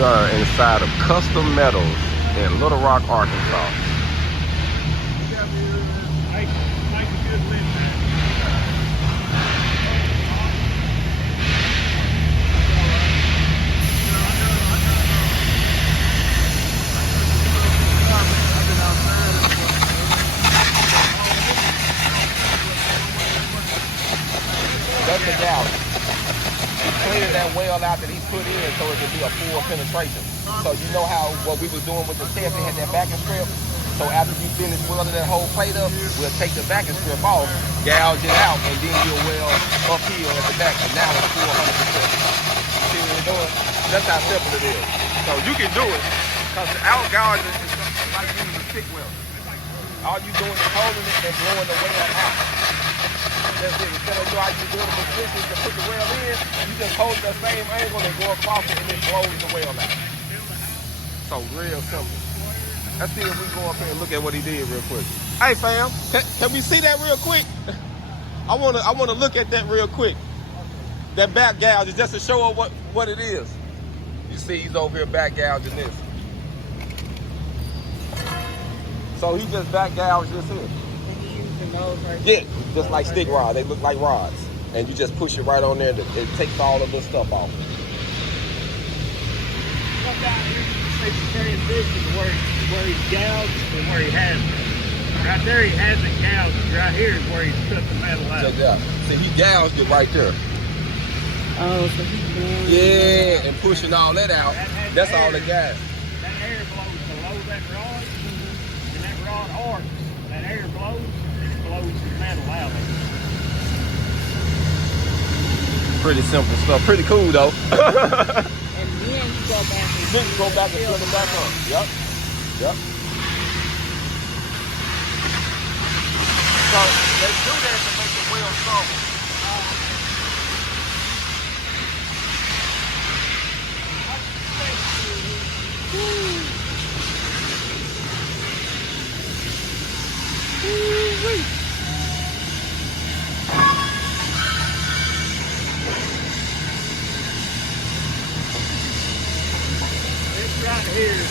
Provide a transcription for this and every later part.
We are inside of Custom Metals in Little Rock, Arkansas. That's the galley. He cleared that well out that he put in so it could be a full penetration. So you know how what we was doing with the test, it had that backing strip. So after you finish welding that whole plate up, we'll take the backing strip off, gouge it out, and then you'll weld uphill at the back. And now it's full 100%. You see what we're doing? That's how simple it is. So you can do it, because the out gouge is like using a stick weld. All you doing is holding it and blowing the weld out. That's it. Instead of how you do it with positions to put the weld in, you just hold the same angle and go across it and then blow the weld out. So real simple. Let's see if we go up here and look at what he did real quick. Hey fam, can we see that real quick? I wanna look at that real quick. That back gouge is just to show up what it is. You see he's over here back gouging this. So he just back gouged this here. Yeah, just like stick rods. They look like rods. And you just push it right on there. It takes all of the stuff off. Come down here, you see the transition where he's gouged and where he hasn't. Right there he hasn't gouged. Right here is where he's cut the metal out. Check it out. See, he gouged it right there. Oh, so he's blowing. Yeah, and pushing all that out. That's all the gas. That air blows below that rod, and that rod arcs. That air blows. Blows the metal out. Pretty simple stuff. Pretty cool though. And then you go back and then you go back and put it back on. Yep. Yep. So they do that to make the wheel stronger. Right here,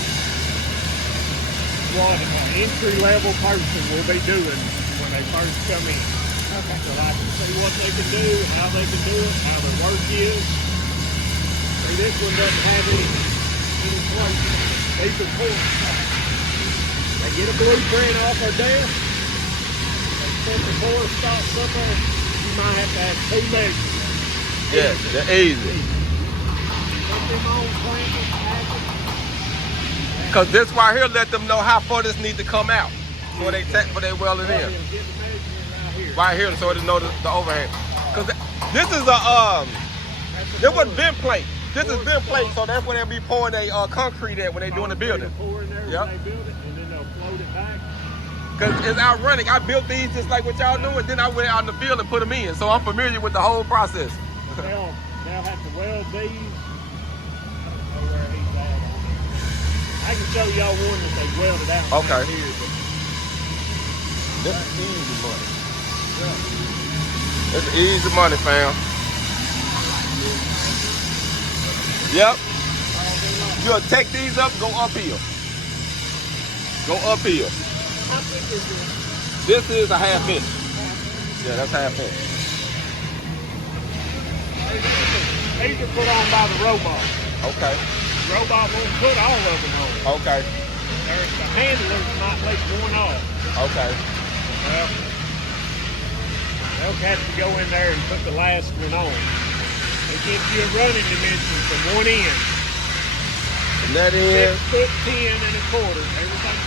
what an entry-level person will be doing when they first come in. Okay. So I can see what they can do, how they can do it, how their work is. See, this one doesn't have any place. These are points. They get a blueprint off their desk. They set the bore stops up there. You might have to have 2 measures. Yeah, they're easy. Put them on plans, Because this right here let them know how far this needs to come out before they weld it in. Right here, so they know the overhang. Because this is there wasn't vent plate. This is vent plate, so that's where they'll be pouring a concrete at when they're doing the building. Yep. They build it, and then they'll float it back. Because it's outrunning. I built these just like what y'all doing, then I went out in the field and put them in. So I'm familiar with the whole process. They'll have to weld these. I can show y'all one that they welded out. Okay. Here, this is easy money. Yeah. It's easy money, fam. Yep. You'll take these up, go uphill. Go uphill. How big is this? This is a 1/2 inch. Yeah, that's 1/2 inch. These are put on by the robot. Okay. The robot won't put all of them on. Okay. The handlers might leave one off. Okay. Well, they'll have to go in there and put the last one on. They give you a running dimension from one end. And that is 6'10". Everything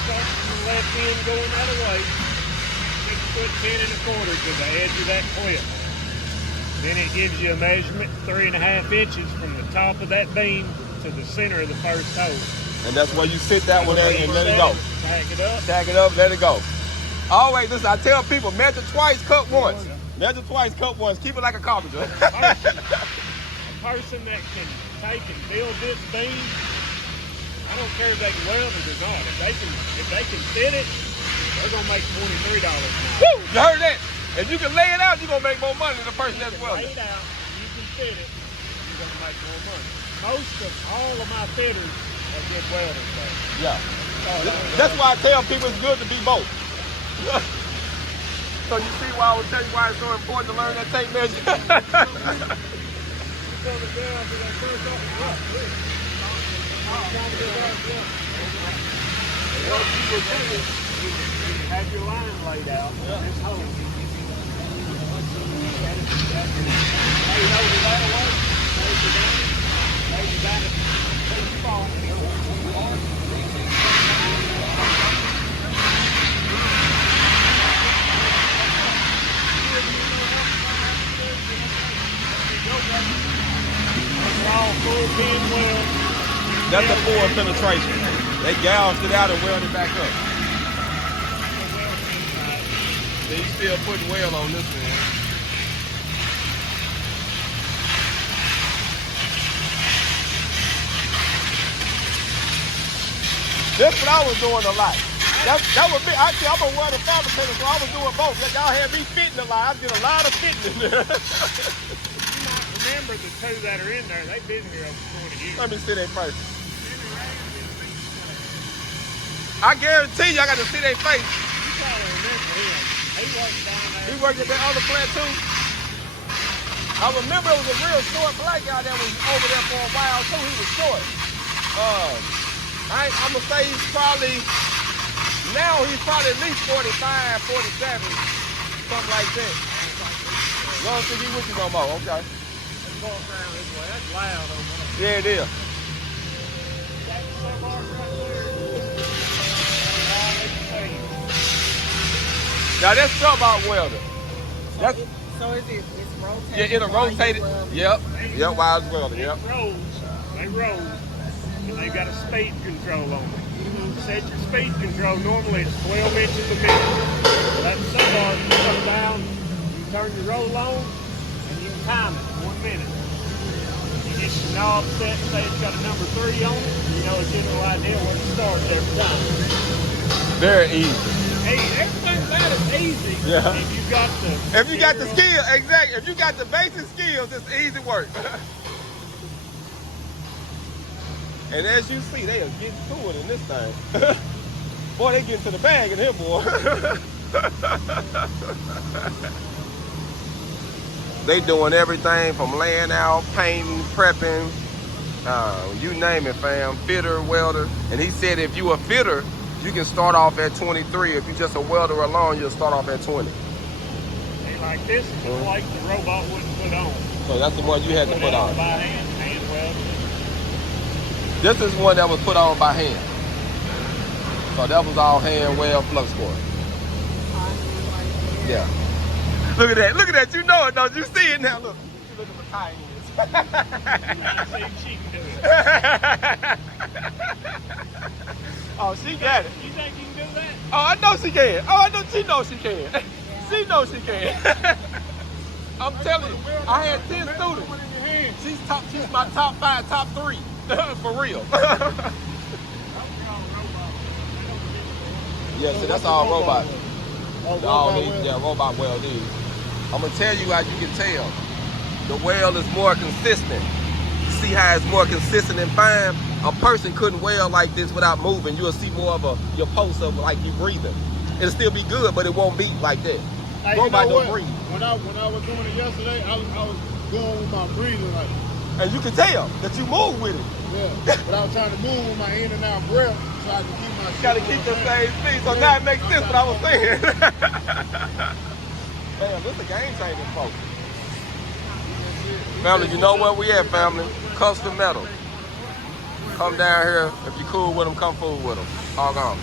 starts from the left end going that way. 6'10" to the edge of that clip. Then it gives you a measurement 3.5 inches from the top of that beam to the center of the first hole. and that's where you sit that one there and let it go. Tag it up. Tag it up, let it go. Always, listen, I tell people, measure twice, cut once. Measure twice, cut once. Keep it like a carpenter. A person that can take and build this beam, I don't care if they can weld it or not. If they can fit it, they're gonna make $23 an hour. Woo! You heard that? If you can lay it out, you're gonna make more money than the person that's welding. Lay it out, you can fit it. You gonna make more money. Most of all of my fitters are good welders, though. Yeah. That's why I tell people it's good to be both. So you see why I would tell you why it's so important to learn that tape measure. What you would do is you have your line laid out. This hole. Hey, hold it that way. Hold it down. Hold it down. Hold it fall. All full pin weld. That's a full penetration. They gouged it out and welded it back up. So you still putting weld on this one. That's what I was doing a lot. That was me. Actually, I'm a welding fabricator, so I was doing both. Like, y'all had me fitting a lot. I did a lot of fitting in there. Remember the two that are in there, they've been here over 20 years. Let me see their face. I guarantee you I got to see their face. You probably remember him. He worked down there. He worked at that other plant too? I remember it was a real short black guy that was over there for a while too. He was short. I'm going to say he's probably at least 45, 47, something like that. You don't think he with you no more, okay. Let's go around this way. That's loud over there. Yeah, it is. That's the sub-arc right there. Now that's sub-arc welder. So is it's rotating? Yeah, it'll rotate it. Yep, while it's welding, yep. They roll, and they got a speed control on it. Set your speed control. Normally it's 12 inches a minute. That sub-arc comes down, you turn your roll on, and you can time it 1 minute. You get your knob set, say it's got a number 3 on it, you know a general idea when it starts every time. Very easy. Hey, everything about it's easy. Yeah. If you got the skill, exactly. If you got the basic skills, it's easy work. And as you see, they are getting to it in this thing. Boy, they getting to the bag in here, boy. They doing everything from laying out, painting, prepping, you name it, fam. Fitter, welder. And he said if you a fitter, you can start off at 23. If you just a welder alone, you'll start off at 20. And like this is a plate the robot wouldn't put on. So that's the one you had to put on. By hand welded. This is one that was put on by hand. So that was all hand weld flux core. Yeah. Look at that. Look at that. You know it, don't you? See it now. Look. Look at what time it is. She can do it. Oh, she got it. You think you can do that? Oh, I know she can. Oh, I know she knows she can. She knows she can. I'm telling you, I had 10 students. She's my top 5, top 3. For real. Yeah, so that's all robot. Robot weld is. I'm gonna tell you how you can tell. The weld is more consistent. You see how it's more consistent and fine? A person couldn't weld like this without moving. You'll see more of your pulse of like you breathing. It'll still be good, but it won't be like that. Hey, robot you know don't breathe. When I was doing it yesterday, I was going with my breathing like. And you can tell that you move with it. Yeah, but I was trying to move with my in and out breath so I can keep my. You gotta keep the same speed. So now it makes sense what I was saying. Damn, this is a game changer, folks. Family, you know where we at, family? Custom Metal. Come down here. If you cool with them, come fool with them. All gone.